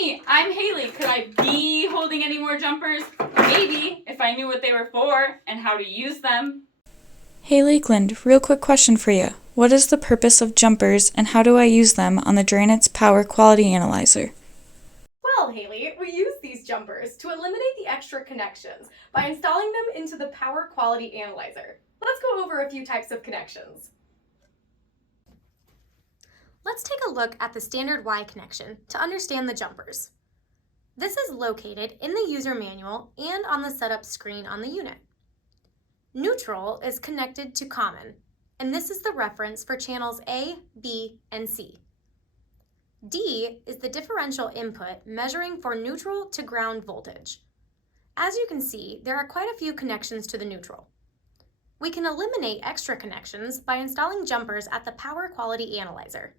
me, I'm Haley. Could I be holding any more jumpers? Maybe, if I knew what they were for and how to use them. Hey Lakeland, real quick question for you. What is the purpose of jumpers and how do I use them on the Dranetz Power Quality Analyzer? Well, Haley, we use these jumpers to eliminate the extra connections by installing them into the Power Quality Analyzer. Let's go over a few types of connections. Let's take a look at the standard Y connection to understand the jumpers. This is located in the user manual and on the setup screen on the unit. Neutral is connected to common, and this is the reference for channels A, B, and C. D is the differential input measuring for neutral to ground voltage. As you can see, there are quite a few connections to the neutral. We can eliminate extra connections by installing jumpers at the Power Quality Analyzer.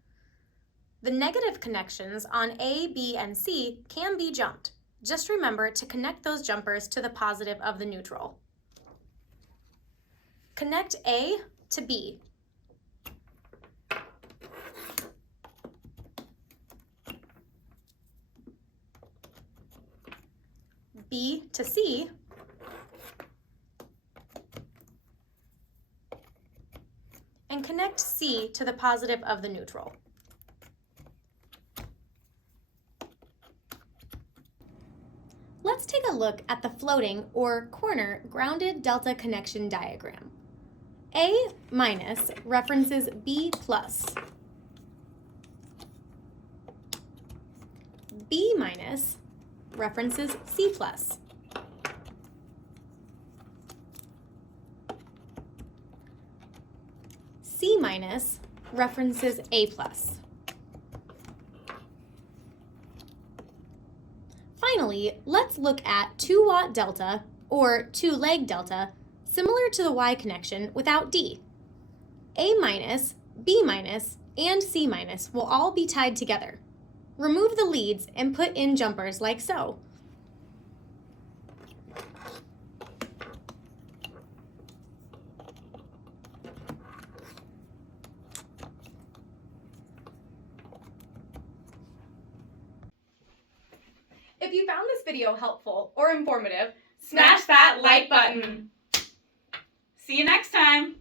The negative connections on A, B, and C can be jumped. Just remember to connect those jumpers to the positive of the neutral. Connect A to B. B to C. And connect C to the positive of the neutral. Let's take a look at the floating or corner grounded delta connection diagram. A minus references B plus. B minus references C plus. C minus references A plus. Finally, let's look at 2-watt delta or 2-leg delta, similar to the Y connection without D. A minus, B minus, and C minus will all be tied together. Remove the leads and put in jumpers like so. If you found this video helpful or informative, Smash that like button. See you next time.